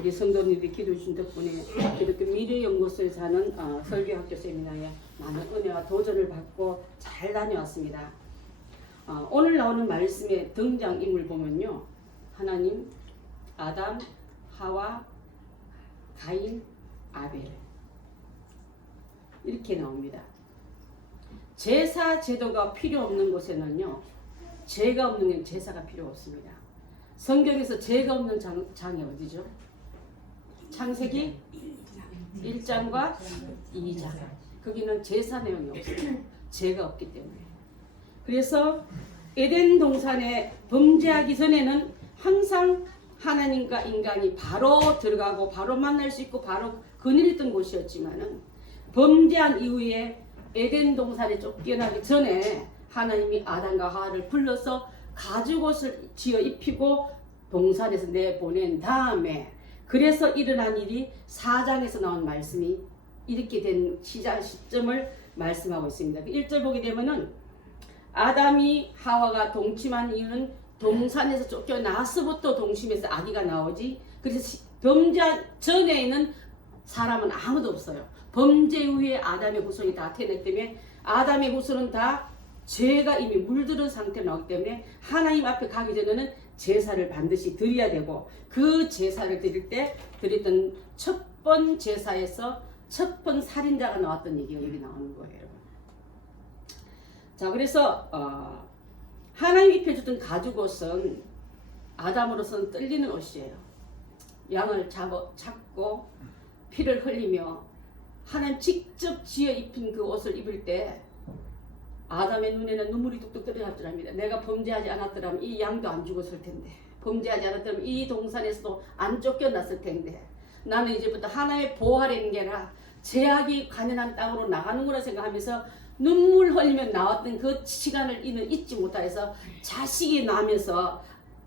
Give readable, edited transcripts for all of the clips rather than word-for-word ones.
우리 성도님들이 기도해 주신 덕분에 기독교 미래연구소에서 하는 설교학교 세미나에 많은 은혜와 도전을 받고 잘 다녀왔습니다. 오늘 나오는 말씀의 등장인물 보면요, 하나님, 아담, 하와, 가인, 아벨 이렇게 나옵니다. 제사 제도가 필요 없는 곳에는요, 죄가 없는 제사가 필요 없습니다. 성경에서 죄가 없는 장이 어디죠? 창세기 1장과 2장. 거기는 제사 내용이 없어요. 죄가 없기 때문에. 그래서 에덴 동산에 범죄하기 전에는 항상 하나님과 인간이 바로 들어가고 바로 만날 수 있고 바로 거닐던 곳이었지만은 범죄한 이후에 에덴 동산에 쫓겨나기 전에 하나님이 아담과 하와를 불러서 가죽옷을 지어 입히고 동산에서 내보낸 다음에, 그래서 일어난 일이 4장에서 나온 말씀이 이렇게 된 시점을 말씀하고 있습니다. 1절 보게 되면은 아담이 하와가 동침한 이유는 동산에서 쫓겨나서부터 동심에서 아기가 나오지, 그래서 범죄 전에는 사람은 아무도 없어요. 범죄 후에 아담의 후손이 다 태어났기 때문에 아담의 후손은 다 죄가 이미 물들은 상태로 나오기 때문에 하나님 앞에 가기 전에는 제사를 반드시 드려야 되고, 그 제사를 드릴 때 드렸던 첫 번 제사에서 첫 번 살인자가 나왔던 얘기가 여기 나오는 거예요, 여러분. 자, 그래서 하나님이 입혀줬던 가죽옷은 아담으로서는 떨리는 옷이에요. 양을 잡고 피를 흘리며 하나님 직접 지어 입힌 그 옷을 입을 때 아담의 눈에는 눈물이 뚝뚝 떨어졌더랍니다. 내가 범죄하지 않았더라면 이 양도 안 죽었을 텐데, 범죄하지 않았더라면 이 동산에서도 안 쫓겨났을 텐데, 나는 이제부터 하나의 보호하려는 게 아니라 죄악이 가련한 땅으로 나가는구나 생각하면서 눈물 흘리며 나왔던 그 시간을 이는 잊지 못해서 자식이 나면서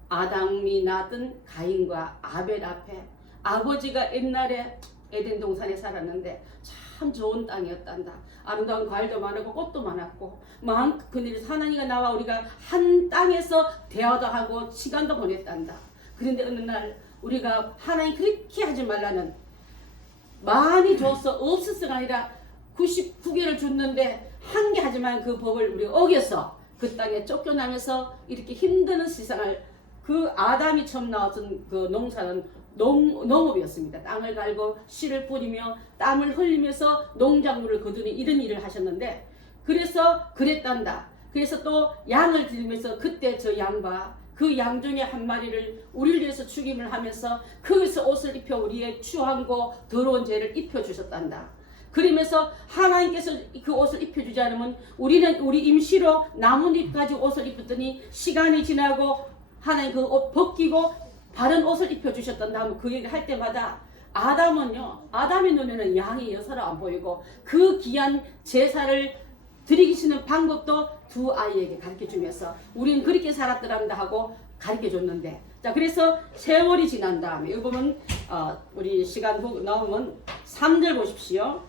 아담이 낳았던 가인과 아벨 앞에 아버지가 옛날에 에덴 동산에 살았는데 참 좋은 땅이었단다. 아름다운 과일도 많았고 꽃도 많았고 마음껏 그늘에서 하나님과 나와 우리가 한 땅에서 대화도 하고 시간도 보냈단다. 그런데 어느 날 우리가 하나님 그렇게 하지 말라는, 많이 줘서 없어서가 아니라 99개를 줬는데 한 개 하지만 그 법을 우리가 어겨서 그 땅에 쫓겨나면서 이렇게 힘드는 세상을, 그 아담이 처음 나왔던 그 농사는 농업이었습니다. 땅을 갈고 씨를 뿌리며 땀을 흘리면서 농작물을 거두는 이런 일을 하셨는데, 그래서 그랬단다. 그래서 또 양을 드리면서 그때 저 양과 그 양 중에 한 마리를 우리를 위해서 죽임을 하면서 거기서 옷을 입혀 우리의 추하고 더러운 죄를 입혀주셨단다. 그러면서 하나님께서 그 옷을 입혀주지 않으면 우리는 우리 임시로 나뭇잎 가지고 옷을 입었더니 시간이 지나고 하나님 그 옷 벗기고 다른 옷을 입혀주셨단다 하면 그 얘기를 할 때마다 아담은요, 아담의 눈에는 양이 여사로 안 보이고 그 귀한 제사를 드리기 쉬는 방법도 두 아이에게 가르쳐주면서 우리는 그렇게 살았더란다 하고 가르쳐줬는데, 자, 그래서 세월이 지난 다음에 여기 보면 우리 시간 나오면 3절 보십시오.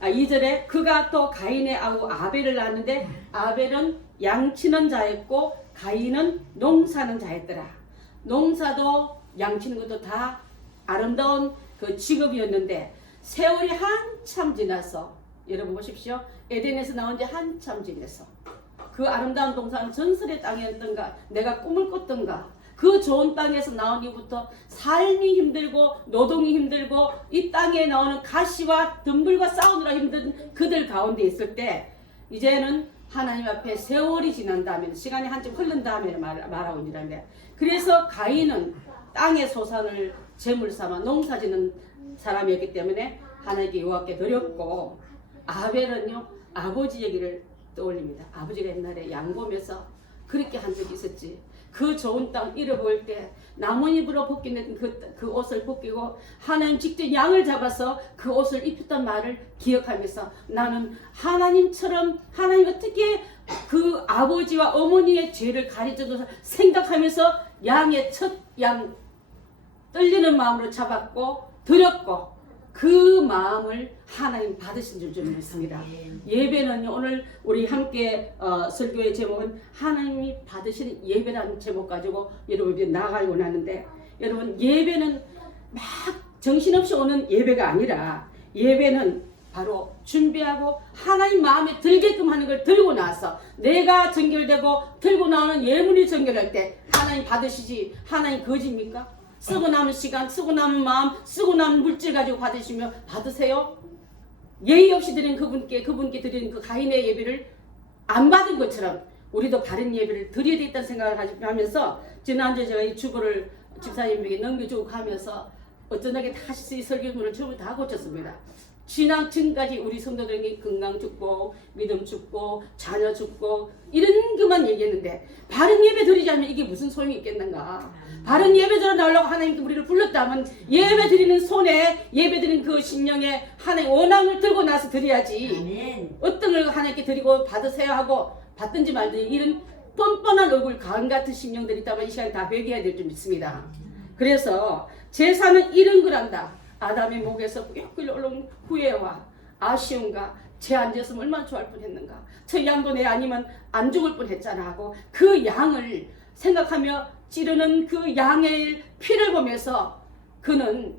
2절에 그가 또 가인의 아우 아벨을 낳았는데 아벨은 양치는 자였고 가인은 농사는 자였더라. 농사도 양치는 것도 다 아름다운 그 직업이었는데 세월이 한참 지나서, 여러분 보십시오. 에덴에서 나온 지 한참 지나서 그 아름다운 동산 전설의 땅이었던가, 내가 꿈을 꿨던가, 그 좋은 땅에서 나온 이후부터 삶이 힘들고 노동이 힘들고 이 땅에 나오는 가시와 덤불과 싸우느라 힘든 그들 가운데 있을 때 이제는 하나님 앞에 세월이 지난 다음에, 시간이 한참 흐른 다음에 말하고 있는데, 그래서 가인은 땅의 소산을 제물 삼아 농사짓는 사람이었기 때문에 하나님께 여호와께 드렸고, 아벨은요 아버지 얘기를 떠올립니다. 아버지가 옛날에 양보면서 그렇게 한 적이 있었지. 그 좋은 땅 잃어버릴 때 나뭇잎으로 벗긴 그 옷을 벗기고 하나님 직접 양을 잡아서 그 옷을 입혔단 말을 기억하면서, 나는 하나님처럼 하나님 어떻게 그 아버지와 어머니의 죄를 가르쳐줘서 생각하면서 양의 첫 양 떨리는 마음으로 잡았고 드렸고, 그 마음을 하나님 받으신 줄 믿습니다. 예배는 오늘 우리 함께 설교의 제목은 하나님이 받으시는 예배라는 제목 가지고 여러분들이 나아가고 나는데, 여러분 예배는 막 정신없이 오는 예배가 아니라 예배는 바로 준비하고 하나님 마음에 들게끔 하는 걸 들고 나서 내가 정결되고 들고 나오는 예물이 정결할 때 하나님 받으시지 하나님 거짓입니까? 쓰고 남은 시간, 쓰고 남은 마음, 쓰고 남은 물질 가지고 받으시면 받으세요? 예의 없이 드린 그분께 드리는 그 가인의 예배를 안 받은 것처럼 우리도 바른 예배를 드려야 되겠다는 생각을 하면서 지난주에 제가 이 주보를 집사님에게 넘겨주고 가면서 어쩌나게 다시 설교문을 전부 다 고쳤습니다. 지금까지 우리 성도들에게 건강 축복, 믿음 축복, 자녀 축복 이런 것만 얘기했는데 바른 예배 드리지 않으면 이게 무슨 소용이 있겠는가. 바른 예배 드려 나오려고 하나님께 우리를 불렀다면 예배 드리는 손에 예배 드리는 그 심령에 하나님 원함을 들고 나서 드려야지. 아멘. 어떤 걸 하나님께 드리고 받으세요 하고 받든지 말든지 이런 뻔뻔한 얼굴 가은 같은 심령들이 있다면 이 시간에 다 회개해야 될 줄 믿습니다. 그래서 제사는 이런 거란다. 아담의 목에서 꾸역꾸역 올라온 후회와 아쉬움과 제 앉았으면 얼마나 좋아할 뻔했는가. 저 양도 내 아니면 안 죽을 뻔했잖아 하고 그 양을 생각하며 찌르는 그 양의 피를 보면서 그는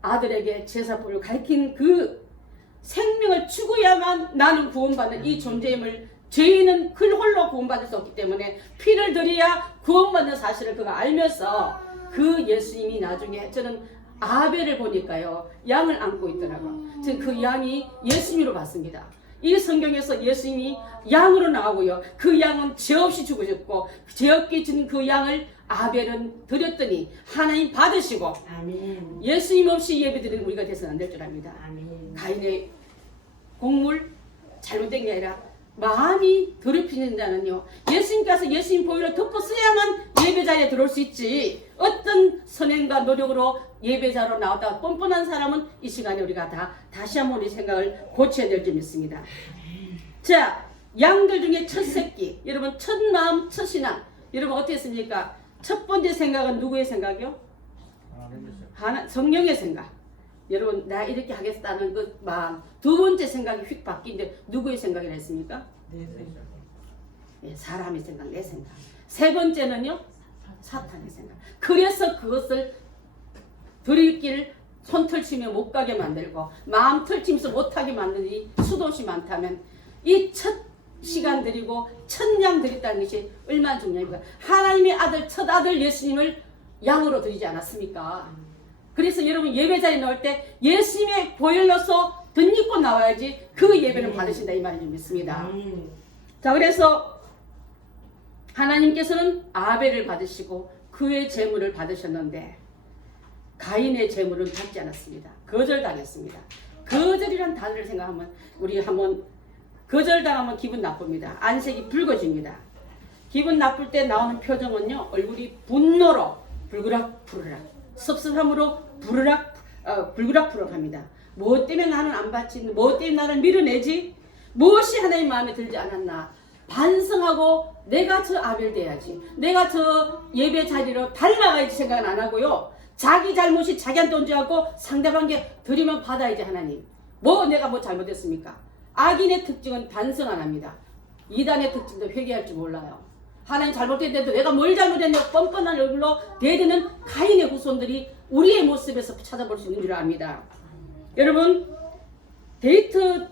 아들에게 제사법을 가르친 그 생명을 죽어야만 나는 구원받는 이 존재임을 죄인은 그 홀로 구원받을 수 없기 때문에 피를 드려야 구원받는 사실을 그가 알면서 그 예수님이 나중에 저는 아벨을 보니까요 양을 안고 있더라고요. 저는 그 양이 예수님으로 봤습니다. 이 성경에서 예수님이 양으로 나오고요. 그 양은 죄 없이 죽으셨고 죄 없게 준 그 양을 아벨은 드렸더니 하나님 받으시고 아멘. 예수님 없이 예배드리는 우리가 돼서는 안 될 줄 압니다. 아멘. 가인의 곡물 잘못된 게 아니라 마음이 더럽히는 자는요 예수님께서 예수님 보혈을 덮어 쓰야만 예배 자리에 들어올 수 있지. 어떤 선행과 노력으로 예배자로 나왔다가 뻔뻔한 사람은 이 시간에 우리가 다시 한번 우리 생각을 고쳐야 될 줄 믿습니다. 자, 양들 중에 첫 새끼, 여러분 첫 마음, 첫 신앙, 여러분 어떻게 했습니까? 첫 번째 생각은 누구의 생각이요? 성령의 생각. 여러분 나 이렇게 하겠다는 그 마음. 두 번째 생각이 휙 바뀐데 누구의 생각이라 했습니까? 내 생각. 예, 사람의 생각, 내 생각. 세 번째는요? 사탄의 생각. 그래서 그것을 드릴 길 손 털치며 못 가게 만들고 마음 털치면서 못하게 만드니 수도시 많다면 이 첫 시간 드리고 첫 양 드렸다는 것이 얼마나 중요합니까? 하나님의 아들 첫 아들 예수님을 양으로 드리지 않았습니까? 그래서 여러분 예배 자리에 나올 때 예수님의 보혈로서 덧입고 나와야지 그 예배를 받으신다 이 말을 좀 믿습니다. 자, 그래서 하나님께서는 아벨을 받으시고 그의 제물을 받으셨는데 가인의 제물은 받지 않았습니다. 거절당했습니다. 거절이란 단어를 생각하면 우리 한번 거절당하면 기분 나쁩니다. 안색이 붉어집니다. 기분 나쁠 때 나오는 표정은요 얼굴이 분노로 불그락 푸르락 섭섭함으로 불그락 푸르락합니다. 무엇 때문에 나는 안 받지? 무엇 때문에 나를 밀어내지? 무엇이 하나님 마음에 들지 않았나? 반성하고 내가 저 아벨 돼야지. 내가 저 예배 자리로 닮아가야지 생각은 안 하고요. 자기 잘못이 자기한테 온지하고 상대방에게 드리면 받아야지 하나님. 내가 뭐 잘못했습니까? 악인의 특징은 반성 안 합니다. 이단의 특징도 회개할 줄 몰라요. 하나님 잘못했는데도 내가 뭘 잘못했냐 뻔뻔한 얼굴로 대드는 가인의 후손들이 우리의 모습에서 찾아볼 수 있는 줄 압니다. 여러분 데이트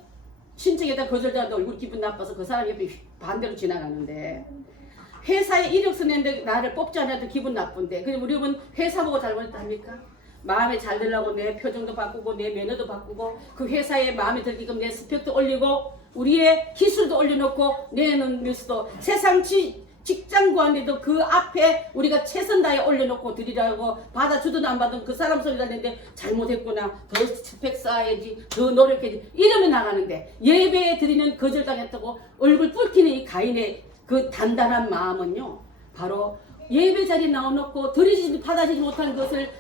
신청했다 거절당한다 얼굴 기분 나빠서 그 사람 옆에 반대로 지나가는데 회사에 이력서 냈는데 나를 뽑지 않아도 기분 나쁜데 그럼 우리 여러분 회사 보고 잘못했답니까? 마음에 잘 들라고 내 표정도 바꾸고 내 매너도 바꾸고 그 회사에 마음에 들게끔 내 스펙도 올리고 우리의 기술도 올려놓고 내는 뉴스도 세상 직장 구하는데도 그 앞에 우리가 최선 다해 올려놓고 드리라고 받아주든 안 받든 그 사람 소리 달는데 잘못했구나 더 스펙 쌓아야지 더 노력해야지 이러면 나가는데 예배에 드리는 거절당했다고 얼굴 붉히는 이 가인의 그 단단한 마음은요 바로 예배 자리에 나와놓고 드리지 받아지지 못한 것을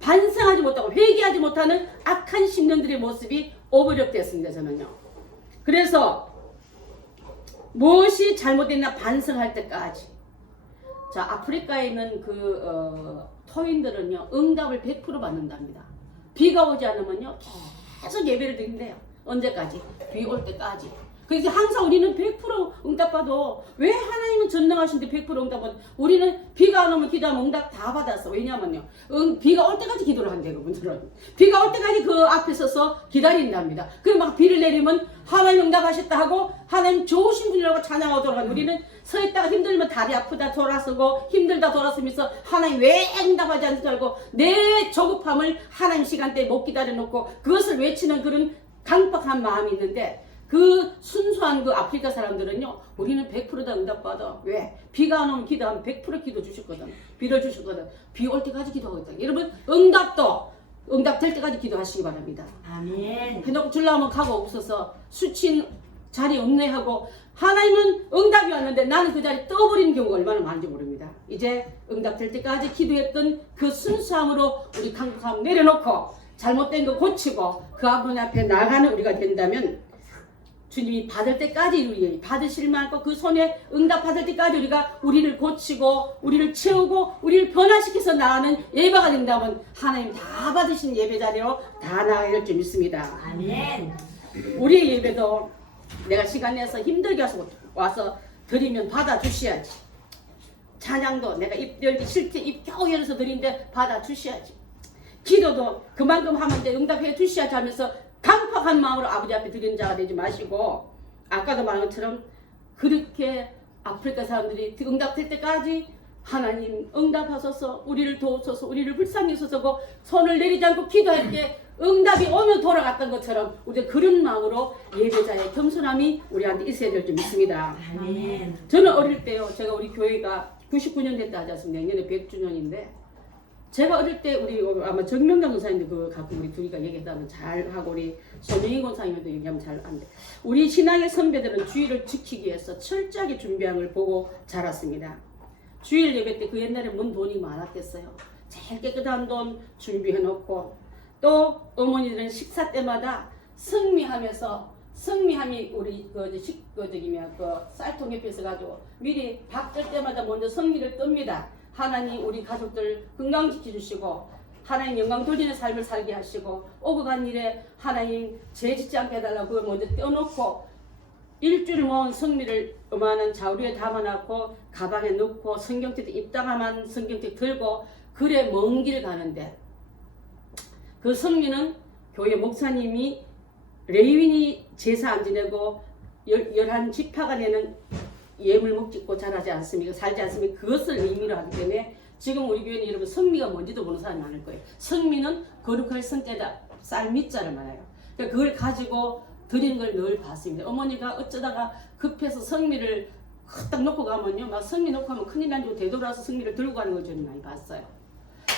반성하지 못하고 회개하지 못하는 악한 신령들의 모습이 오버랩됐습니다. 저는요. 그래서 무엇이 잘못됐나 반성할 때까지. 자, 아프리카에 있는 토인들은요 응답을 100% 받는답니다. 비가 오지 않으면요 계속 예배를 드린대요. 언제까지? 비 올 때까지. 그래서 항상 우리는 100% 응답받아. 왜 하나님은 전능하신데 100% 응답은 우리는 비가 안 오면 기도하면 응답 다 받았어. 왜냐면요 비가 올 때까지 기도를 한대. 대부분들은. 비가 올 때까지 그 앞에 서서 기다린답니다. 그럼 막 비를 내리면 하나님 응답하셨다 하고 하나님 좋으신 분이라고 찬양하고 돌아가는, 우리는 서 있다가 힘들면 다리 아프다 돌아서고 힘들다 돌아서면서 하나님 왜 응답하지 않는 줄 알고 내 조급함을 하나님 시간대에 못 기다려놓고 그것을 외치는 그런 강박한 마음이 있는데, 그 순수한 그 아프리카 사람들은요, 우리는 100%다 응답받아. 왜? 비가 안 오면 기도하면 100% 기도 주셨거든. 비를 주셨거든. 비 올 때까지 기도하거든. 여러분, 응답될 때까지 기도하시기 바랍니다. 아멘. 해놓고 주려면 가고 없어서 수친 자리 없네 하고, 하나님은 응답이 왔는데 나는 그 자리 떠버리는 경우가 얼마나 많은지 모릅니다. 이제 응답될 때까지 기도했던 그 순수함으로 우리 강박함 내려놓고 잘못된 거 고치고 그 앞에 나가는 우리가 된다면, 주님이 받을 때까지 우리 받으실 만큼 그 손에 응답 받을 때까지 우리가 우리를 고치고 우리를 채우고 우리를 변화시켜서 나가는 예배가 된다면 하나님 다 받으신 예배 자리로 다 나가야 될 줄 믿습니다. 아멘. 우리의 예배도 내가 시간 내서 힘들게 와서 드리면 받아주셔야지. 찬양도 내가 입 열기 싫게 입 겨우 열어서 드리는데 받아주셔야지. 기도도 그만큼 하면 돼 응답해 주셔야지 하면서 강팍한 마음으로 아버지 앞에 드리는 자가 되지 마시고, 아까도 말한 것처럼 그렇게 아프리카 사람들이 응답될 때까지 하나님 응답하소서, 우리를 도우소서, 우리를 불쌍히 여소서 손을 내리지 않고 기도할 때 응답이 오면 돌아갔던 것처럼 우리가 그런 마음으로 예배자의 겸손함이 우리한테 있어야 될 줄 믿습니다. 아멘. 저는 어릴 때요, 제가 우리 교회가 99년 됐다 하지 않습니까? 내년에 100주년인데 제가 어릴 때 우리 아마 정명장 권사님도 그 가끔 우리 둘이가 얘기하면 잘 하고 우리 손영희 권사님도 얘기하면 잘 안 돼. 우리 신앙의 선배들은 주일을 지키기 위해서 철저하게 준비한 걸 보고 자랐습니다. 주일 예배 때 그 옛날에 뭔 돈이 많았겠어요. 제일 깨끗한 돈 준비해놓고, 또 어머니들은 식사 때마다 성미함이 우리 그 쌀통 옆에서 가지고 미리 밥 뜰 때마다 먼저 성미를 뜹니다. 하나님 우리 가족들 건강 지켜주시고 하나님 영광 돌리는 삶을 살게 하시고 오고 간 일에 하나님 죄 짓지 않게 해달라고 그걸 먼저 떼어놓고 일주일 모은 성미를 어마어마한 자루에 담아놓고 가방에 넣고 성경책 입당함한 성경책 들고 그래 먼 길 가는데, 그 성미는 교회 목사님이 레위인이 제사 안 지내고 11지파가 내는 예물 먹고 자라지 않습니까? 살지 않습니까? 그것을 의미로 하기 때문에 지금 우리 교회는 여러분 성미가 뭔지도 모르는 사람이 많을 거예요. 성미는 거룩할 성자다, 쌀미자를 말해요. 그러니까 그걸 가지고 드리는 걸 늘 봤습니다. 어머니가 어쩌다가 급해서 성미를 딱 놓고 가면요, 막 성미 놓고 하면 큰일 난줄 되돌아서 성미를 들고 가는 걸 저는 많이 봤어요.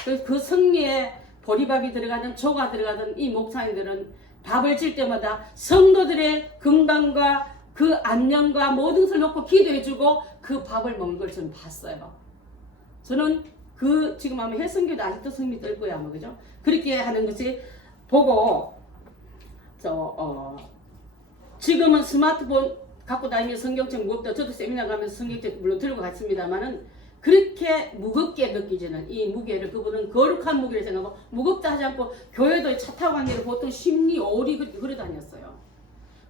그래서 그 성미에 보리밥이 들어가든 조가 들어가든 이 목사님들은 밥을 질 때마다 성도들의 건강과 그 안녕과 모든 것을 놓고 기도해주고 그 밥을 먹는 걸 저는 봤어요. 저는 그 지금 아마 헬성교도 아직도 성미 뜰 거야 아마, 그죠? 그렇게 하는 것이 보고 지금은 스마트폰 갖고 다니면 성경책 무겁다. 저도 세미나 가면서 성경책 물론 들고 갔습니다만은 그렇게 무겁게 느끼지는 이 무게를 그분은 거룩한 무게를 생각하고 무겁다 하지 않고, 교회도 차 타고 간 게 보통 10리 5리 걸어 다녔어요.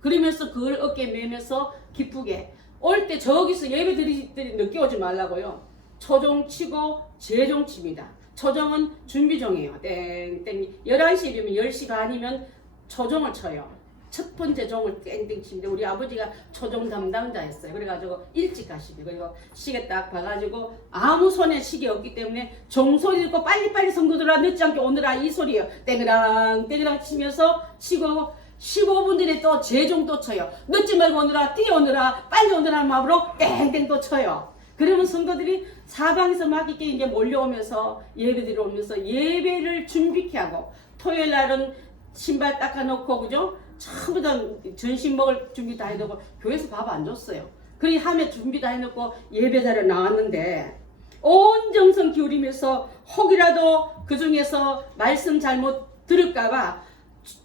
그러면서 그걸 어깨에 메면서 기쁘게 올 때 저기서 예배 드리들이 늦게 오지 말라고요. 초종 치고 재종 칩니다. 초종은 준비종이에요. 땡땡 11시면 10시 반이면 초종을 쳐요. 첫 번째 종을 땡땡 치는데 우리 아버지가 초종 담당자였어요. 그래가지고 일찍 가시고, 그리고 시계 딱 봐가지고 아무 손에 시계 없기 때문에 종소리 듣고 빨리빨리 성도들아 늦지 않게 오느라 이 소리예요. 땡그랑 땡그랑 치면서 치고 15분 뒤에 또 재종 또 쳐요. 늦지 말고 오느라 뛰어오느라 빨리 오느라 마음으로 땡땡 또 쳐요. 그러면 성도들이 사방에서 막 이렇게 이제 몰려오면서 예배드리러 오면서 예배를 준비케 하고, 토요일 날은 신발 닦아놓고, 그죠? 전부 다 전신 먹을 준비 다 해놓고 교회에서 밥 안 줬어요. 그리 하며 준비 다 해놓고 예배자를 나왔는데 온 정성 기울이면서 혹이라도 그 중에서 말씀 잘못 들을까봐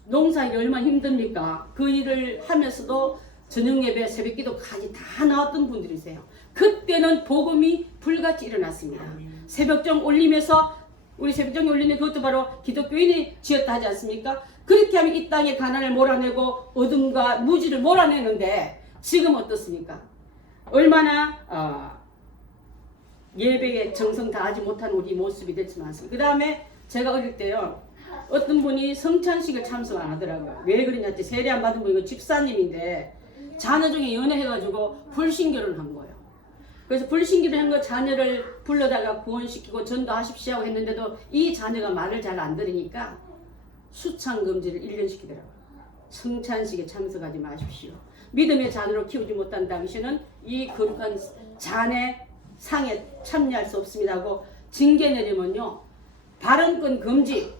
농사 일이 얼마나 힘듭니까? 그 일을 하면서도 저녁 예배 새벽 기도까지 다 나왔던 분들이세요. 그때는 복음이 불같이 일어났습니다. 새벽정 올리면서, 우리 새벽정이 올리는 그것도 바로 기독교인이 지었다 하지 않습니까? 그렇게 하면 이 땅의 가난을 몰아내고 어둠과 무지를 몰아내는데, 지금 어떻습니까? 얼마나 예배에 정성 다하지 못한 우리 모습이 됐지만, 그 다음에 제가 어릴 때요, 어떤 분이 성찬식을 참석 안 하더라고요. 왜 그러냐 했더니 세례 안 받은 분이 그 집사님인데 자녀 중에 연애해가지고 불신결혼을 한 거예요. 그래서 불신결혼 한 거 자녀를 불러다가 구원시키고 전도하십시오 하고 했는데도 이 자녀가 말을 잘 안 들으니까 수창금지를 1년 시키더라고요. 성찬식에 참석하지 마십시오. 믿음의 자녀로 키우지 못한 당신은 이 거룩한 잔의 상에 참여할 수 없습니다 하고 징계 내리면요. 발언권 금지,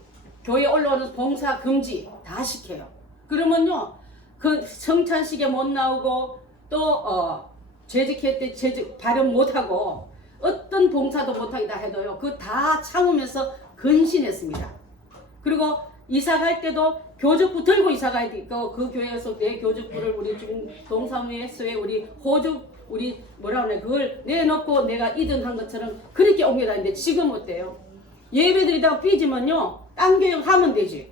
교회 올라오는 봉사 금지 다 시켜요. 그러면요. 그 성찬식에 못 나오고 또 재직할 때 발언 못하고 어떤 봉사도 못하게 다 해도요. 그거 다 참으면서 근신했습니다. 그리고 이사 갈 때도 교적부 들고 이사 가야 되고 그 교회에서 내 교적부를 우리 지금 동사무소에 우리 호적 우리 뭐라 그래 그걸 내놓고 내가 이든한 것처럼 그렇게 옮겨 다니는데 지금 어때요? 예배드리다가 삐지면요. 딴 교육 하면 되지.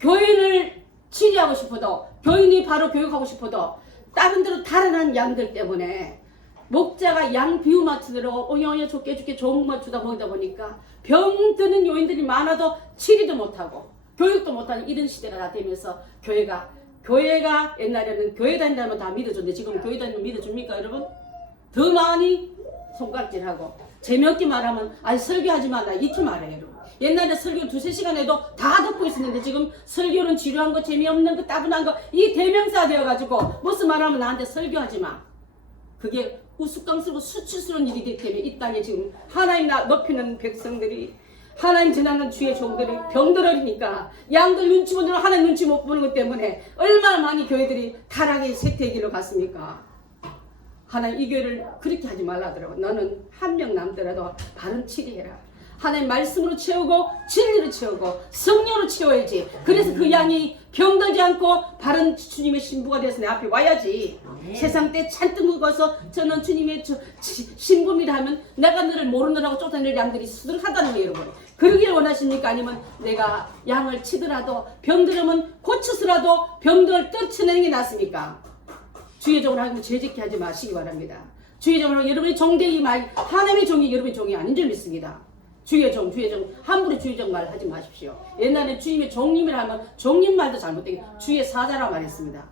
교인을 치료하고 싶어도 교인이 바로 교육하고 싶어도 다른 데로 달아난 양들 때문에 목자가 양 비유 맞추도록 어여여 좋게 좋게 좋은 것 주다 보다 보니까 병드는 요인들이 많아도 치료도 못하고 교육도 못하는 이런 시대가 다 되면서 교회가 옛날에는 교회 다닌다면 다 믿어줬는데 지금 교회 다니면 믿어줍니까 여러분? 더 많이 손가락질하고 재미없게 말하면 아니 설교하지 마 나 이렇게 말해요 여러분. 옛날에 설교 2-3시간 해도 다 듣고 있었는데 지금 설교는 지루한 거 재미없는 거 따분한 거 이 대명사 되어가지고 무슨 말하면 나한테 설교하지 마. 그게 우스꽝스럽고 수치스러운 일이 되기 때문에 이 땅에 지금 하나님 높이는 백성들이 하나님 전하는 주의 종들이 병들어리니까 양들 눈치 보는 하나님 눈치 못 보는 것 때문에 얼마나 많이 교회들이 타락의 세태기로 갔습니까? 하나님 이 교회를 그렇게 하지 말라더라고. 너는 한 명 남더라도 바른 치리해라. 하나님 말씀으로 채우고 진리로 채우고 성령으로 채워야지. 그래서 그 양이 병들지 않고 바른 주님의 신부가 돼서 내 앞에 와야지. 세상 때 잔뜩 묵어서 저는 주님의 신부입니다 하면 내가 너를 모르느라고 쫓아낼 양들이 수두룩하다는 거예요 여러분. 그러기를 원하십니까? 아니면 내가 양을 치더라도 병들으면 고쳐서라도 병들을 떨쳐내는 게 낫습니까? 주의 종을 하면 죄짓게 하지 마시기 바랍니다. 주의 종으로 여러분이 종되기 말 하나님의 종이 여러분의 종이 아닌 줄 믿습니다. 주의 종 함부로 주의 종 말 하지 마십시오. 옛날에 주님의 종님이라 하면 종님 말도 잘못되게 주의 사자라 말했습니다.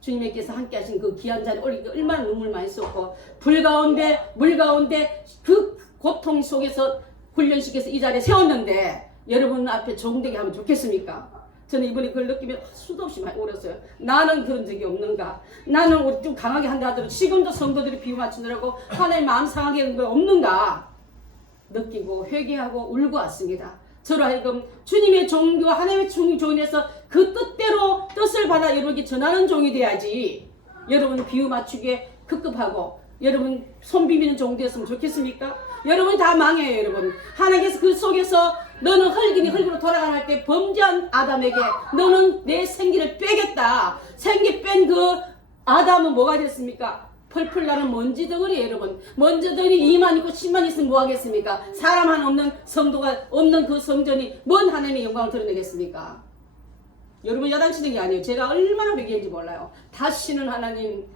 주님께서 함께 하신 그 귀한 자리 올리기 얼마나 눈물 많이 쏟고 불 가운데 물 가운데 그 고통 속에서 훈련시켜서 이 자리에 세웠는데 여러분 앞에 종되게 하면 좋겠습니까? 저는 이번에 그걸 느끼면 수도 없이 많이 울었어요. 나는 그런 적이 없는가? 나는 좀 강하게 한다 하더라도 지금도 성도들이 비유 맞추느라고 하나님 마음 상하게 한 거 없는가? 느끼고 회개하고 울고 왔습니다. 저로 하여금 주님의 종교와 하나님의 종인에서 그 뜻대로 뜻을 받아 여러분에게 전하는 종이 돼야지. 여러분 비유 맞추기에 급급하고 여러분 손 비비는 종 되었으면 좋겠습니까? 여러분이 다 망해요 여러분. 하나님께서 그 속에서 너는 흙이니 흙으로 돌아가라 할 때 범죄한 아담에게 너는 내 생기를 빼겠다. 생기 뺀 그 아담은 뭐가 됐습니까? 펄펄 나는 먼지 덩어리 여러분. 먼지 덩어리 2만 있고 10만 있으면 뭐 하겠습니까? 사람 하나 없는 성도가 없는 그 성전이 뭔 하나님의 영광을 드러내겠습니까? 여러분 야단치는 게 아니에요. 제가 얼마나 회개인지 몰라요. 다시는 하나님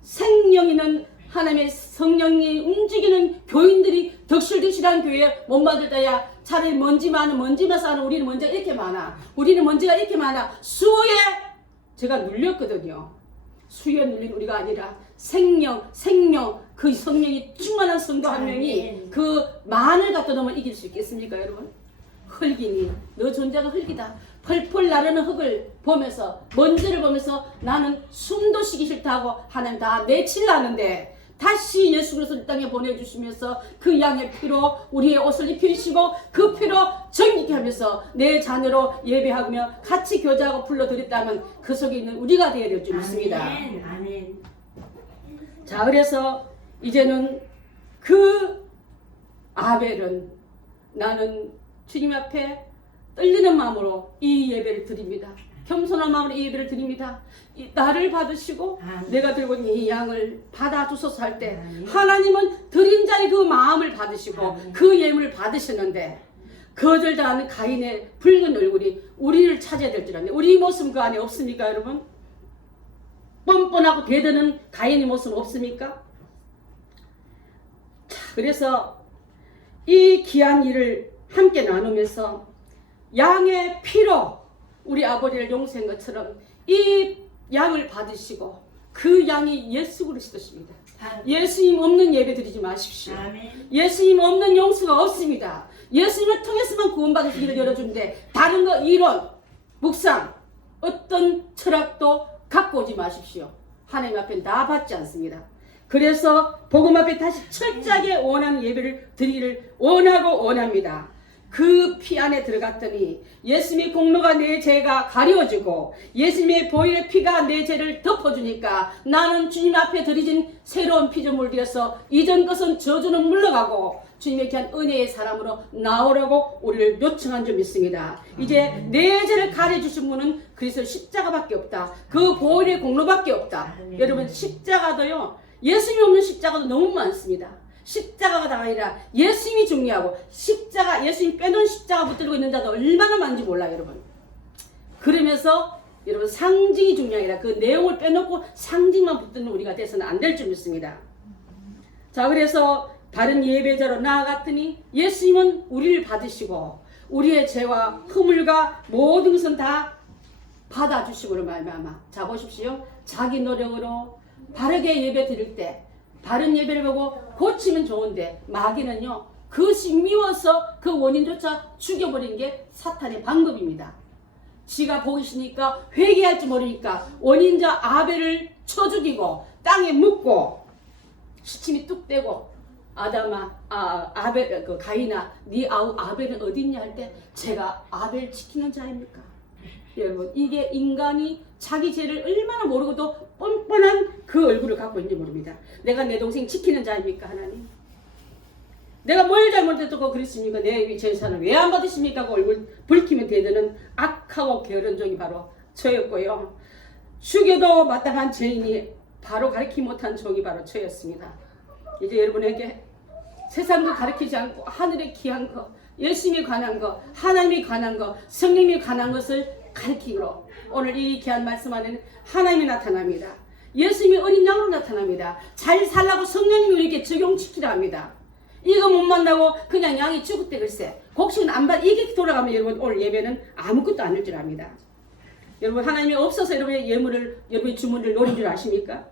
생명 있는 하나님의 성령이 움직이는 교인들이 덕실덕실한 교회에 못 만들다야 차라리 먼지만 사는 우리는 먼지가 이렇게 많아. 우리는 먼지가 이렇게 많아. 수에 제가 눌렸거든요. 수에 눌린 우리가 아니라 생명 그 성령이 충만한 성도 한 명이 그 만을 갖다 놓으면 이길 수 있겠습니까 여러분? 흙이니 너 존재가 흙이다. 펄펄 나르는 흙을 보면서 먼지를 보면서 나는 숨도 쉬기 싫다 하고 하나님 다 내치려는데 다시 예수 그리스도 이 땅에 보내주시면서 그 양의 피로 우리의 옷을 입히시고 그 피로 정직케 하면서 내 자녀로 예배하며 같이 교제하고 불러드렸다면 그 속에 있는 우리가 되어야 될 줄 믿습니다. 아멘. 아멘. 자 그래서 이제는 그 아벨은 나는 주님 앞에 떨리는 마음으로 이 예배를 드립니다. 겸손한 마음으로 이 예배를 드립니다. 나를 받으시고 내가 들고 있는 이 양을 받아주소서 할 때 하나님은 드린 자의 그 마음을 받으시고 그 예물을 받으셨는데 거절당하는 가인의 붉은 얼굴이 우리를 찾아야 될 줄 아는데 우리 모습 그 안에 없습니까 여러분? 뻔뻔하고 대드는 가인의 모습 없습니까? 자, 그래서 이 귀한 일을 함께 나누면서 양의 피로 우리 아버지를 용서한 것처럼 이 양을 받으시고 그 양이 예수 그리스도십니다. 예수님 없는 예배 드리지 마십시오. 아멘. 예수님 없는 용서가 없습니다. 예수님을 통해서만 구원받을 길을 열어주는데 다른 거 이론, 묵상, 어떤 철학도 갖고 오지 마십시오. 하나님 앞에 다 받지 않습니다. 그래서 복음 앞에 다시 철저하게 원하는 예배를 드리기를 원하고 원합니다. 그 피 안에 들어갔더니 예수님의 공로가 내 죄가 가려지고 예수님의 보혈의 피가 내 죄를 덮어주니까 나는 주님 앞에 드리진 새로운 피조물 되어서 이전 것은 저주는 물러가고 주님의 귀한 은혜의 사람으로 나오라고 우리를 요청한 줄 믿습니다. 이제 내 죄를 가려주신 분은 그리스도 십자가밖에 없다. 그 보혈의 공로밖에 없다. 여러분 십자가도요, 예수님 없는 십자가도 너무 많습니다. 십자가가 아니라 예수님이 중요하고 십자가, 예수님 빼놓은 십자가 붙들고 있는 자도 얼마나 많은지 몰라요, 여러분. 그러면서 여러분 상징이 중요한 게 아니라 그 내용을 빼놓고 상징만 붙드는 우리가 돼서는 안 될 줄 믿습니다. 자, 그래서 다른 예배자로 나아갔더니 예수님은 우리를 받으시고 우리의 죄와 허물과 모든 것은 다 받아주시고를 말미암아. 자, 보십시오. 자기 노력으로 바르게 예배 드릴 때 바른 예배를 보고 고치면 좋은데 마귀는요, 그것이 미워서 그 원인조차 죽여버린 게 사탄의 방법입니다. 지가 보기 싫으니까 회개할지 모르니까 원인자 아벨을 쳐 죽이고 땅에 묻고 시침이 뚝 떼고 아벨, 그 가인아, 네 아우 아벨은 어디 있냐 할 때 제가 아벨 지키는 자입니까? 여러분, 이게 인간이 자기 죄를 얼마나 모르고도 뻔뻔한 그 얼굴을 갖고 있는지 모릅니다. 내가 내 동생 지키는 자입니까, 하나님? 내가 뭘 잘못했다고 그랬습니까? 내 제사는 왜 안 받으십니까? 그 얼굴 붉히면 대드는 악하고 게으른 종이 바로 저였고요. 죽여도 마땅한 죄인이 바로 가르치지 못한 종이 바로 저였습니다. 이제 여러분에게 세상도 가르치지 않고 하늘에 귀한 거, 예수님에 관한 거, 하나님에 관한 거, 성령에 관한 것을 가르치기로 오늘 이 귀한 말씀 안에는 하나님이 나타납니다. 예수님이 어린 양으로 나타납니다. 잘 살라고 성령님이 우리에게 적용시키라 합니다. 이거 못 만나고 그냥 양이 죽을 때 글쎄 곡식은 안 받, 이게 돌아가면 여러분 오늘 예배는 아무것도 아닐 줄 압니다. 여러분, 하나님이 없어서 여러분의 예물을, 여러분의 주문을 노린 줄 아십니까?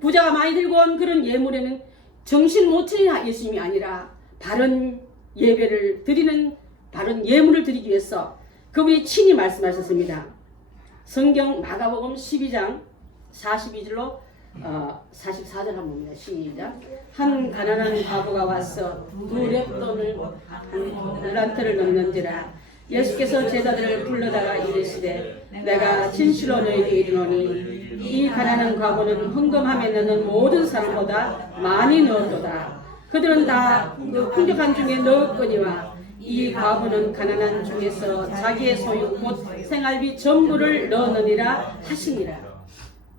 부자가 많이 들고 온 그런 예물에는 정신 못 차리는 예수님이 아니라 바른 예배를 드리는, 바른 예물을 드리기 위해서 그분이 친히 말씀하셨습니다. 성경 마가복음 12장 42절로 44절 한번 봅니다. 시작. 한 가난한 과부가 와서 두 렙돈을 한 달란트를 넣는지라. 예수께서 제자들을 불러다가 이르시되 내가 진실로 너희에게 이르노니 이 가난한 과부는 헌금함에 넣는 모든 사람보다 많이 넣었도다. 그들은 다 그 풍족한 중에 넣었거니와 이 과부는 가난한 중에서 자기의 소유 곧 생활비 전부를 넣느니라 하시니라.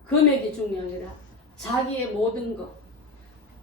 금액이 중요하니라. 자기의 모든 것.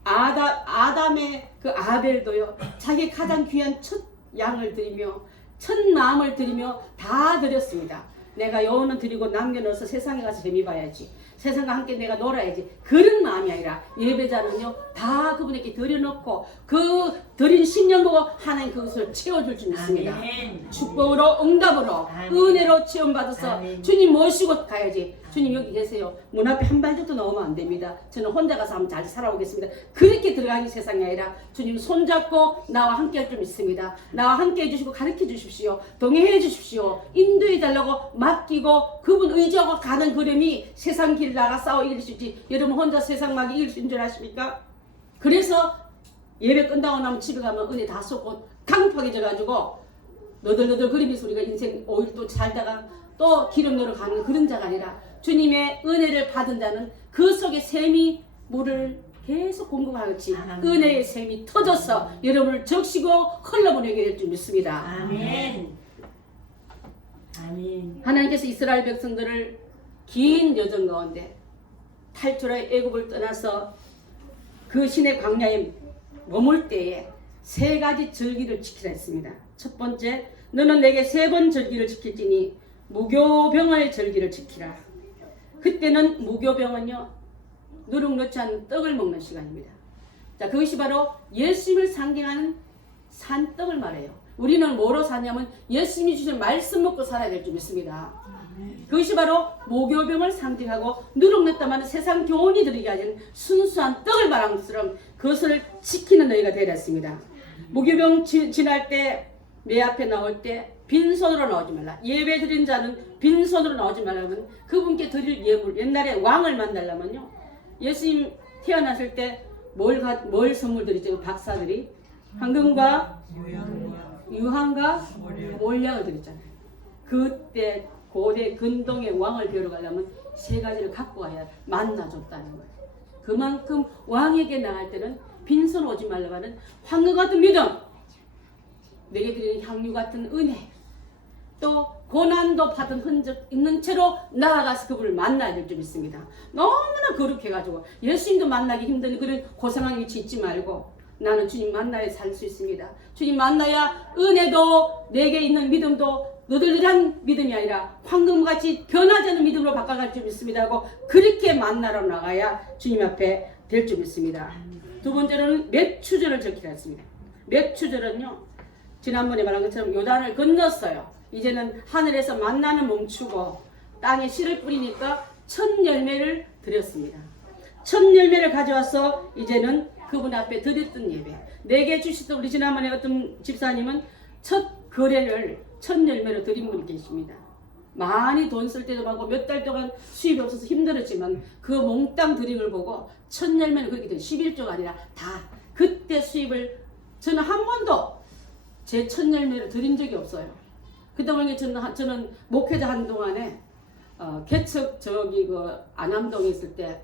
아담의 그 아벨도요, 자기 가장 귀한 첫 양을 드리며 첫 마음을 드리며 다 드렸습니다. 내가 여원은 드리고 남겨놓아서 세상에 가서 재미 봐야지, 세상과 함께 내가 놀아야지, 그런 마음이 아니라 예배자는요 다 그분에게 드려놓고 그 드린 신령 보고 하나님 그것을 채워줄 줄 믿습니다. 아멘. 축복으로, 응답으로, 아멘. 은혜로 체험받아서 아멘. 주님 모시고 가야지. 주님 여기 계세요. 문 앞에 한 발짝도 나오면 안 됩니다. 저는 혼자 가서 한번 잘 살아오겠습니다. 그렇게 들어가는 세상이 아니라 주님 손잡고 나와 함께 할 줄 믿습니다. 나와 함께 해주시고 가르쳐 주십시오. 동행해 주십시오. 인도해 달라고 맡기고 그분 의지하고 가는 걸음이 세상 길 나가 싸워 이길 수 있지. 여러분 혼자 세상 막 이길 수 있는 줄 아십니까? 그래서 예배 끝나고 나면 집에 가면 은혜 다 쏟고 강팍해 져가지고 너덜너덜 그림이 소리가 인생 5일 또 살다가 또 기름 넣으러 가는 그런 자가 아니라 주님의 은혜를 받은 자는 그 속에 샘이 물을 계속 공급하겠지. 은혜의 샘이 터져서 여러분을 적시고 흘러보내게 될 줄 믿습니다. 아멘. 아멘. 하나님께서 이스라엘 백성들을 긴 여정 가운데 탈출하여 애굽을 떠나서 그 신의 광야에 머물 때에 세 가지 절기를 지키라 했습니다. 첫 번째, 너는 내게 3번 절기를 지킬지니 무교병의 절기를 지키라. 그때는 무교병은요, 누룩 넣지 않은 떡을 먹는 시간입니다. 자, 그것이 바로 예수님을 상징하는 산떡을 말해요. 우리는 뭐로 사냐면 예수님이 주신 말씀 먹고 살아야 될 줄 믿습니다. 그것이 바로 모교병을 상징하고 누룩냈다마는 세상 교훈이 들이게 하는 순수한 떡을 바랑스러운 그것을 지키는 너희가 되어야 했습니다. 모교병 지날 때 내 앞에 나올 때 빈손으로 나오지 말라. 예배 드린 자는 빈손으로 나오지 말라면 그분께 드릴 예물. 옛날에 왕을 만나려면요, 예수님 태어났을 때 뭘 선물 드리죠? 박사들이 황금과 유황과 몰량을 드렸잖아요. 그때 고대 근동의 왕을 뵈러 가려면 세 가지를 갖고 와야 만나줬다는 거예요. 그만큼 왕에게 나갈 때는 빈손 오지 말라고 하는 황금 같은 믿음, 내게 드리는 향유 같은 은혜, 또 고난도 받은 흔적 있는 채로 나아가서 그분을 만나야 될 줄 믿습니다. 너무나 거룩해가지고 예수님도 만나기 힘든 그런 고상한 위치 있지 말고 나는 주님 만나야 살 수 있습니다. 주님 만나야 은혜도 내게 있는 믿음도 너들들한 믿음이 아니라 황금같이 변하지 않는 믿음으로 바꿔갈 줄 믿습니다 하고 그렇게 만나러 나가야 주님 앞에 될 줄 믿습니다. 두 번째로는 맥추절을 지키라 했습니다. 맥추절은요, 지난번에 말한 것처럼 요단을 건넜어요. 이제는 하늘에서 만나는 멈추고 땅에 씨를 뿌리니까 첫 열매를 드렸습니다. 첫 열매를 가져와서 이제는 그분 앞에 드렸던 예배. 내게 주시던 우리 지난번에 어떤 집사님은 첫 거래를 첫 열매로 드린 분이 계십니다. 많이 돈 쓸 때도 많고 몇 달 동안 수입이 없어서 힘들었지만 그 몽땅 드린 걸 보고 첫 열매는 그렇게 된 11조가 아니라 다 그때 수입을 저는 한 번도 제 첫 열매를 드린 적이 없어요. 그때 보니 저는 목회자 한동안에 개척 그 안암동에 있을 때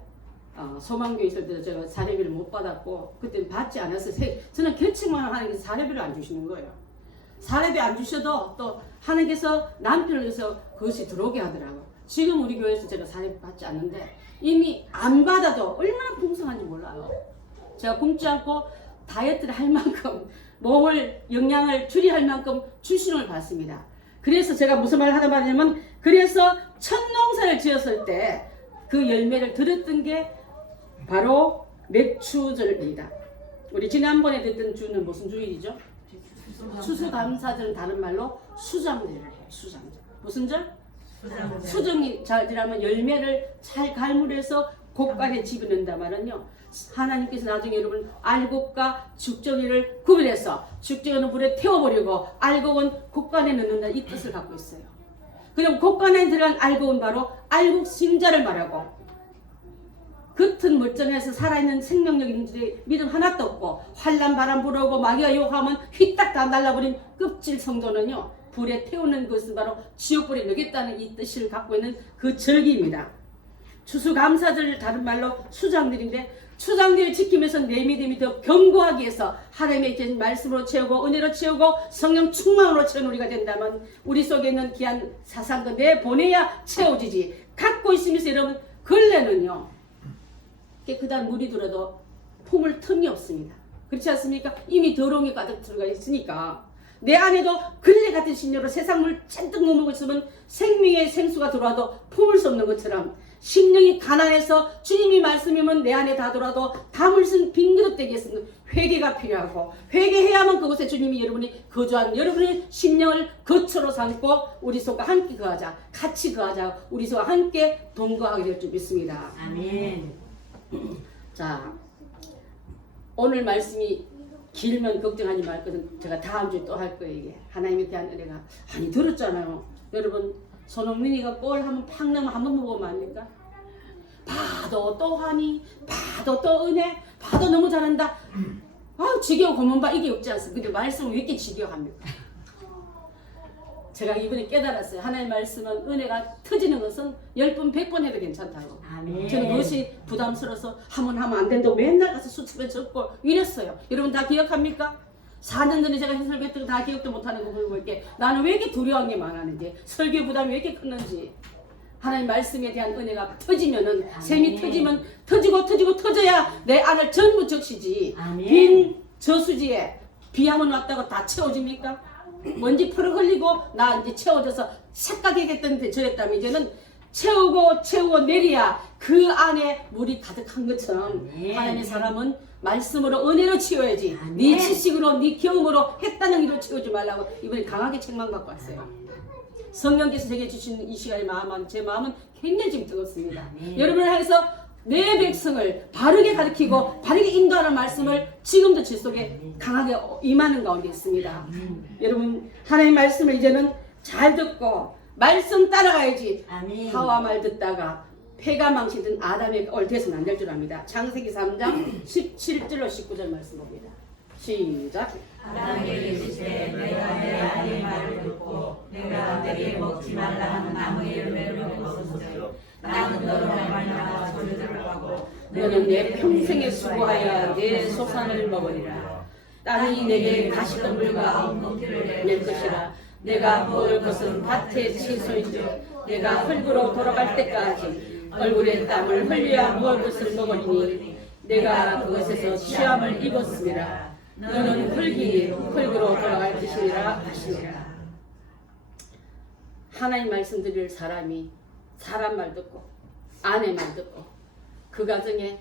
소망교회 있을 때 제가 사례비를 못 받았고 그때는 받지 않았어요. 저는 개척만 하나님께서 사례비를 안 주시는 거예요. 사례비 안 주셔도 또 하나님께서 남편을 위해서 그것이 들어오게 하더라고요. 지금 우리 교회에서 제가 사례비 받지 않는데 이미 안 받아도 얼마나 풍성한지 몰라요. 제가 굶지 않고 다이어트를 할 만큼 몸을 영양을 추리할 만큼 주신을 받습니다. 그래서 제가 무슨 말을 하다 말하냐면 그래서 첫 농사를 지었을 때 그 열매를 들었던 게 바로 맥추절입니다. 우리 지난번에 듣던 주는 무슨 주일이죠? 추수감사절은 다른 말로 수장절을 해요. 수장절. 무슨 절? 수정이 잘 지나면 열매를 잘 갈무려서 곡간에 집어넣는다 말은요, 하나님께서 나중에 여러분 알곡과 죽정이를 구별해서 죽정이는 불에 태워버리고 알곡은 곡간에 넣는다, 이 뜻을 갖고 있어요. 그럼 곡간에 들어간 알곡은 바로 알곡 심자를 말하고 겉은 멀쩡해서 살아있는 생명력 있는 줄에 믿음 하나도 없고 환난 바람 불어오고 마귀가 유혹하면 휘딱 다 날라버린 껍질 성도는요, 불에 태우는 것은 바로 지옥불에 넣겠다는 이 뜻을 갖고 있는 그 절기입니다. 추수감사절 다른 말로 수장들인데 수장들을 지키면서 내 믿음이 더 견고하기 위해서 하나님의 계신 말씀으로 채우고 은혜로 채우고 성령 충만으로 채우는 우리가 된다면 우리 속에 있는 귀한 사상과 내 보내야 채워지지. 갖고 있으면서 여러분 걸레는요, 깨끗한 물이 들어도 품을 틈이 없습니다. 그렇지 않습니까? 이미 더러움이 가득 들어가 있으니까 내 안에도 걸레 같은 신녀로 세상물 잔뜩 머물고 있으면 생명의 생수가 들어와도 품을 수 없는 것처럼 심령이 가난해서 주님이 말씀이면 내 안에 다 들어와도 담을 쓴 빈 그릇 되게 했으면 회개가 필요하고 회개해야만 그곳에 주님이 여러분이 거주하는 여러분의 심령을 거처로 삼고 우리 속과 함께 거하자, 같이 거하자, 우리 속과 함께 동거하게 될 줄 믿습니다. 아멘. 자, 오늘 말씀이 길면 걱정하지 말거든. 제가 다음 주에 또 할 거예요. 이게 하나님에 대한 은혜가 많이 들었잖아요. 여러분 손흥민이가 골 한번 팍 넣으면 한번 먹으면 압니까? 봐도 또 하니, 봐도 또 은혜, 봐도 너무 잘한다. 아, 지겨워 고문 봐, 이게 없지 않습니까? 근데 말씀을 왜 이렇게 지겨워합니까? 제가 이번에 깨달았어요. 하나님의 말씀은 은혜가 터지는 것은 10번 100번 해도 괜찮다고. 아멘. 저는 그것이 부담스러워서 한번 하면 안 된다고 맨날 가서 수첩에 적고 이랬어요. 여러분 다 기억합니까? 4년 전에 제가 설교했던 거 다 기억도 못하는 거 보고 이렇게 나는 왜 이렇게 두려운 게 많았는지, 설교 부담이 왜 이렇게 컸는지. 하나님 말씀에 대한 은혜가 터지면은, 샘이 터지면 터지고 터져야 내 안을 전부 적시지. 아멘. 빈 저수지에 비 한번 왔다고 다 채워집니까? 먼지 푸르 흘리고 나 이제 채워져서 착각하겠던 저였다면 이제는 채우고 채우고 내려야 그 안에 물이 가득한 것처럼 아멘. 하나님의 사람은 말씀으로 은혜로 채워야지. 아멘. 네 지식으로 네 경험으로 했다는 일로 채우지 말라고 이번에 강하게 책망받고 왔어요. 성령께서 제게 주신 이 시간의 제 마음은 굉장히 지금 뜨겁습니다. 아멘. 여러분을 향해서 내 백성을 바르게 가르치고 바르게 인도하는 말씀을 지금도 제 속에 강하게 임하는 가운데 있습니다. 여러분 하나님의 말씀을 이제는 잘 듣고 말씀 따라가야지. 아멘. 하와 말 듣다가 폐가 망치든 아담의 꼴 돼서는 안 될 줄 압니다. 창세기 3장 17절로 19절 말씀 봅니다. 시작. 아담에게 이르시되 내가 내 아내의 말을 듣고 내가 내게 먹지 말라 하는 나무의 열매를 먹었으므로 나는 너로 말미암아 저주를 하고 너는 내 평생에 수고하여 내 소산을 먹으리라. 땅이 내게 가시덤불과 엉겅퀴를 낼 것이라. 내가 먹을 것은 밭의 채소인즉 내가 흙으로 돌아갈 때까지 얼굴에 땀을 흘려야 먹을 것을 먹으리니 내가 그것에서 시험을 입었음이라. 너는 흙이니 흙으로 돌아갈 것이니라 하시니라. 하나님 말씀 드릴 사람이 사람 말 듣고 아내 말 듣고 그 가정에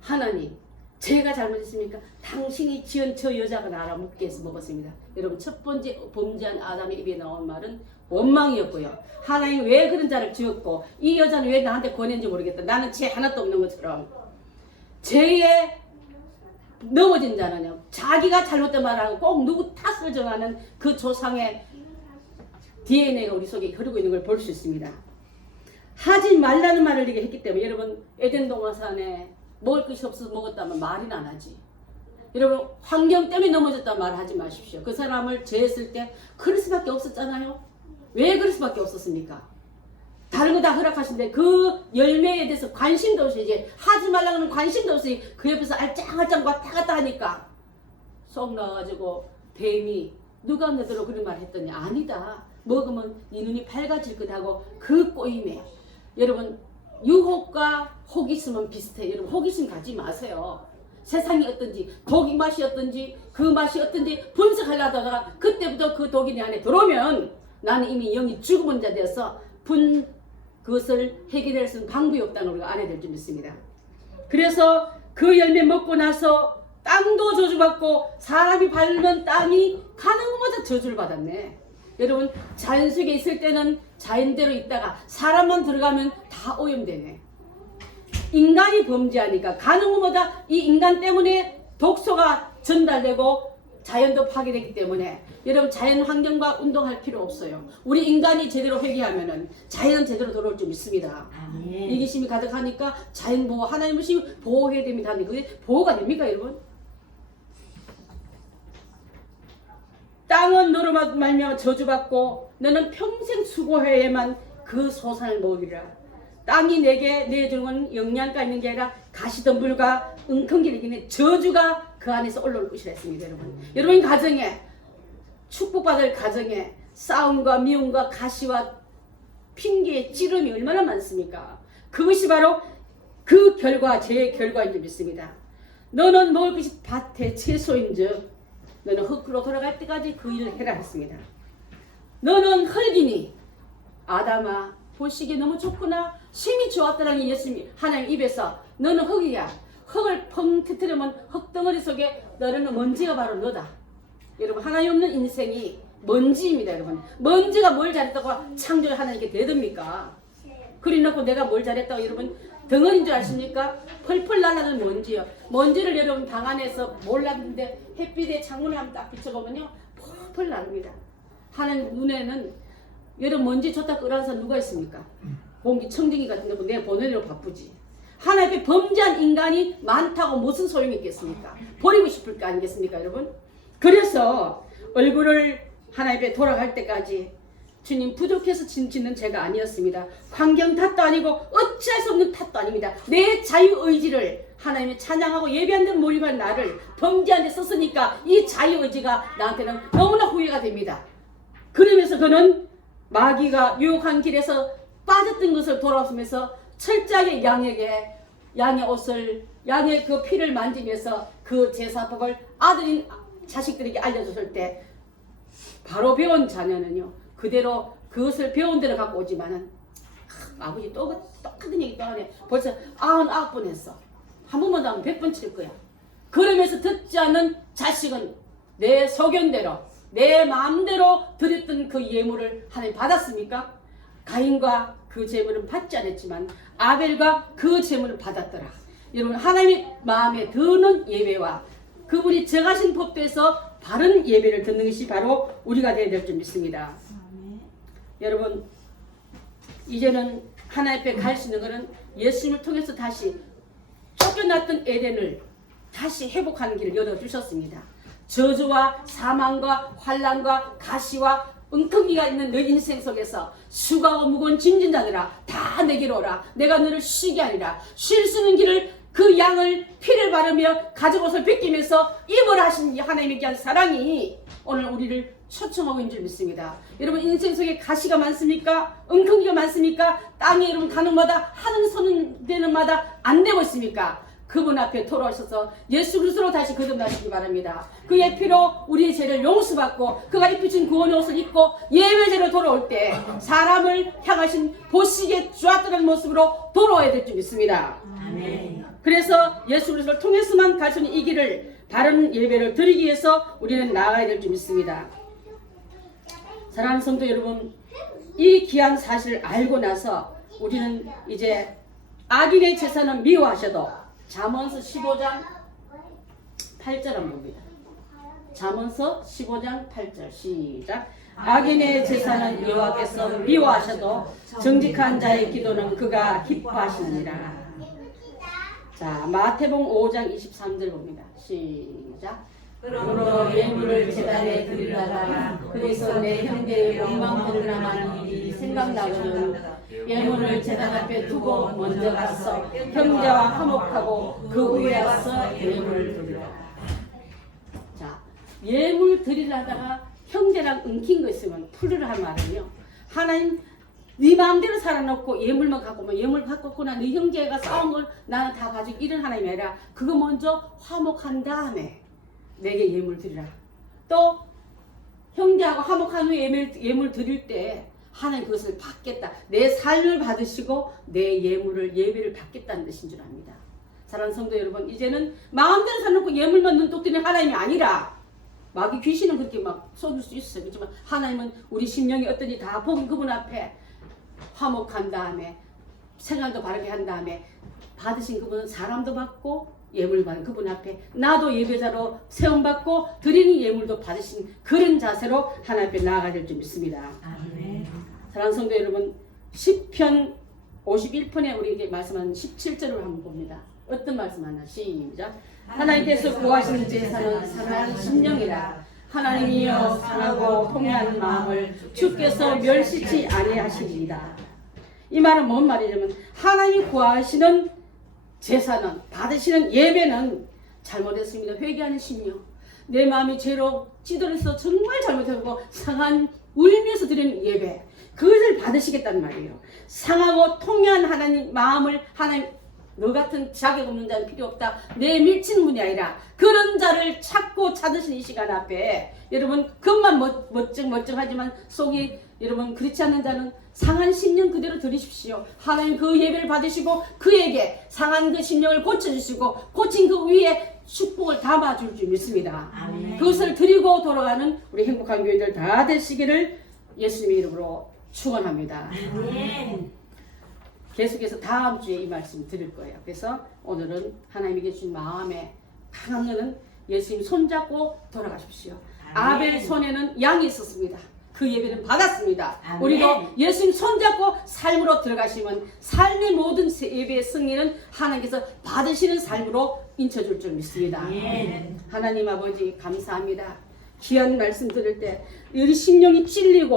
하나님 제가 잘못했습니까? 당신이 지은 저 여자가 나라 묻게 해서 먹었습니다. 여러분 첫 번째 범죄한 아담의 입에 나온 말은 원망이었고요. 하나님 왜 그런 자를 지었고 이 여자는 왜 나한테 권했는지 모르겠다. 나는 죄 하나도 없는 것처럼. 죄에 넘어진 자는요. 자기가 잘못된 말을 하고 꼭 누구 탓을 정하는 그 조상의 DNA가 우리 속에 흐르고 있는 걸 볼 수 있습니다. 하지 말라는 말을 이렇게 했기 때문에 여러분 에덴 동화산에 먹을 것이 없어서 먹었다면 말이나 안 하지. 여러분 환경 때문에 넘어졌다는 말을 하지 마십시오. 그 사람을 죄했을 때 그럴 수밖에 없었잖아요. 왜 그럴 수밖에 없었습니까? 다른 거 다 허락하신데 그 열매에 대해서 관심도 없이 이제 하지 말라는 관심도 없이 그 옆에서 알짱알짱 왔다 갔다 하니까 쏙 나와가지고 뱀이 누가 너더러 그런 말 했더니 아니다. 먹으면 네 눈이 밝아질 거다고 그 꼬임에 여러분 유혹과 호기심은 비슷해. 여러분 호기심 가지 마세요. 세상이 어떤지 독이 맛이 어떤지 그 맛이 어떤지 분석하려다가 그때부터 그 독이 내 안에 들어오면 나는 이미 영이 죽음은 자 되어서 그것을 해결할 수 있는 방법이 없다는 우리가 알아야 될 줄 믿습니다. 그래서 그 열매 먹고 나서 땅도 저주받고 사람이 밟는 땅이 가는 것마다 저주를 받았네. 여러분 자연 속에 있을 때는 자연대로 있다가 사람만 들어가면 다 오염되네. 인간이 범죄하니까 가는 것마다 이 인간 때문에 독소가 전달되고 자연도 파괴되기 때문에 여러분 자연 환경과 운동할 필요 없어요. 우리 인간이 제대로 회개하면은 자연은 제대로 돌아올 줄 믿습니다. 아멘. 이기심이 가득하니까 자연 보호 하나님은 보호해야 됩니다. 그게 보호가 됩니까 여러분? 땅은 너로 말미암아 저주받고 너는 평생 수고해야만 그 소산을 먹으리라. 땅이 내게 내주는 영양가 있는 게 아니라 가시덤불과 웅큼기리기는 저주가 그 안에서 올라올 것이라 했습니다. 여러분 가정에 축복받을 가정에 싸움과 미움과 가시와 핑계의 찌름이 얼마나 많습니까? 그것이 바로 그 결과 제 결과인 줄 믿습니다. 너는 먹을 것이 밭의 채소인즉 너는 흙으로 돌아갈 때까지 그 일을 해라 했습니다. 너는 흙이니 아담아 보시기에 너무 좋구나. 심히 좋았다라는 예수님이 하나님 입에서 너는 흙이야. 흙을 펑 터뜨리면 흙덩어리 속에 너는 먼지가 바로 너다. 여러분 하나님 없는 인생이 먼지입니다. 여러분 먼지가 뭘 잘했다고 창조를 하나님께 대듭니까? 그래놓고 내가 뭘 잘했다고 여러분 덩어리인 줄 아십니까? 펄펄 날아가는 먼지요. 먼지를 여러분 방 안에서 몰랐는데 햇빛에 창문을 한번 딱 비춰보면요 펄펄 나릅니다. 하나님 눈에는 여러분 먼지 좋다 끌어서 누가 있습니까? 공기청정기 같은 거 내 보내려고 바쁘지. 하나님 앞에 범죄한 인간이 많다고 무슨 소용이 있겠습니까? 버리고 싶을 거 아니겠습니까 여러분? 그래서 얼굴을 하나님 앞에 돌아갈 때까지 주님 부족해서 짓는 죄가 아니었습니다. 환경 탓도 아니고 어찌할 수 없는 탓도 아닙니다. 내 자유의지를 하나님의 찬양하고 예배하는 데 몰입한 나를 범죄한 데 썼으니까 이 자유의지가 나한테는 너무나 후회가 됩니다. 그러면서 그는 마귀가 유혹한 길에서 빠졌던 것을 돌아오면서 철저하게 양의 옷을 양의 그 피를 만지면서 그 제사법을 아들인 자식들에게 알려줬을 때 바로 배운 자녀는요 그대로 그것을 배운 대로 갖고 오지만은 아버지 똑같은 얘기 또 하네. 벌써 99번 했어. 한 번만 더 하면 100번 칠 거야. 그러면서 듣지 않는 자식은 내 소견대로 내 마음대로 드렸던 그 예물을 하나님 받았습니까? 가인과 그 제물은 받지 않았지만 아벨과 그 제물을 받았더라. 여러분 하나님의 마음에 드는 예배와 그분이 정하신 법도에서 바른 예배를 듣는 것이 바로 우리가 되어야 될 줄 믿습니다. 여러분 이제는 하나님 앞에 갈 수 있는 것은 예수님을 통해서 다시 쫓겨났던 에덴을 다시 회복하는 길을 열어주셨습니다. 저주와 사망과 환난과 가시와 엉뚱이가 있는 너 인생 속에서 수고하고 무거운 짐진 자들아 다 내게로 오라. 내가 너를 쉬게 하리라. 쉴 수 있는 길을 그 양을 피를 바르며 가죽 옷을 벗기면서 입으라 하신 하나님의 귀한 사랑이 오늘 우리를 초청하고 있는 줄 믿습니다. 여러분 인생 속에 가시가 많습니까? 엉뚱이가 많습니까? 땅에 여러분 가는 마다 하는 손은 되는 마다 안 되고 있습니까? 그분 앞에 돌아오셔서 예수 그리스도로 다시 거듭나시기 바랍니다. 그의 피로 우리의 죄를 용서받고 그가 입히신 구원의 옷을 입고 예배제로 돌아올 때 사람을 향하신 보시기에 좋았던 모습으로 돌아와야 될 줄 믿습니다. 아멘. 그래서 예수 그리스도를 통해서만 갈 수 있는 이 길을 바른 예배를 드리기 위해서 우리는 나아가야 될 줄 믿습니다. 사랑하는 성도 여러분, 이 귀한 사실을 알고 나서 우리는 이제 악인의 제사는 미워하셔도 잠언서 15장 8절 한번 봅니다. 잠언서 15장 8절 시작. 악인의 제사는 여호와께서 미워하셔도 정직한 자의 기도는 그가 기뻐하시니라. 자, 마태복음 5장 23절 봅니다. 시작. 그러므로 예물을 제단에 드리려다가 거기서 내 형제의 원망 드러나는 일이 생각나거든 예물을 제단 앞에 두고 먼저 가서 형제와 화목하고 그 후에 와서 예물을 드리라. 자, 예물 드리려 하다가 형제랑 엉킨 거 있으면 풀으라 할 말은요. 하나님 네 마음대로 살아놓고 예물만 갖고 뭐 예물 갖고 오거나 네 형제가 싸운 걸 나는 다 가지고 이런 하나님이 아니라 그거 먼저 화목한 다음에 내게 예물 드리라. 또 형제하고 화목한 후에 예물 드릴 때 하나님 그것을 받겠다. 내 삶을 받으시고 내 예배를 받겠다는 뜻인 줄 압니다. 사랑하는 성도 여러분, 이제는 마음대로 살아놓고 예물만 눈독 들이는 하나님이 아니라 마귀 귀신은 그렇게 막 속일 수 있어요. 그렇지만 하나님은 우리 심령이 어떤지 다 보고 그분 앞에 화목한 다음에 생각도 바르게 한 다음에 받으신 그분은 사람도 받고 예물 받은 그분 앞에 나도 예배자로 세움받고 드리는 예물도 받으신 그런 자세로 하나님 앞에 나아가야 될 줄 믿습니다. 아멘. 사랑하는 성도 여러분, 시편 51편에 우리에게 말씀하는 17절을 한번 봅니다. 어떤 말씀 하나 시작. 하나님께서 구하시는 제사는 상한 심령이라. 하나님이여 상하고 통회한 마음을 주께서 멸시치 아니하시리이다. 이 말은 뭔 말이냐면 하나님이 구하시는 제사는 받으시는 예배는 잘못했습니다. 회개하는 심령. 내 마음이 죄로 찌들어서 정말 잘못하고 상한 울면서 드리는 예배. 그것을 받으시겠다는 말이에요. 상하고 통회한 하나님 마음을 하나님 너 같은 자격 없는 자는 필요 없다. 내 밀치는 분이 아니라 그런 자를 찾고 찾으시는 이 시간 앞에 여러분 겉만 멀쩡하지만 속이 여러분 그렇지 않는 자는 상한 심령 그대로 드리십시오. 하나님 그 예배를 받으시고 그에게 상한 그 심령을 고쳐주시고 고친 그 위에 축복을 담아줄 줄 믿습니다. 아멘. 그것을 드리고 돌아가는 우리 행복한 교인들 다 되시기를 예수님의 이름으로 축원합니다. 아멘. 계속해서 다음 주에 이 말씀 드릴 거예요. 그래서 오늘은 하나님에게 주신 마음에 강한 것은 예수님 손잡고 돌아가십시오. 아멘. 아벨 손에는 양이 있었습니다. 그 예배는 받았습니다. 아멘. 우리도 예수님 손잡고 삶으로 들어가시면 삶의 모든 예배의 승리는 하나님께서 받으시는 삶으로 인쳐줄 줄 믿습니다. 아멘. 하나님 아버지 감사합니다. 귀한 말씀 들을 때 우리 심령이 찔리고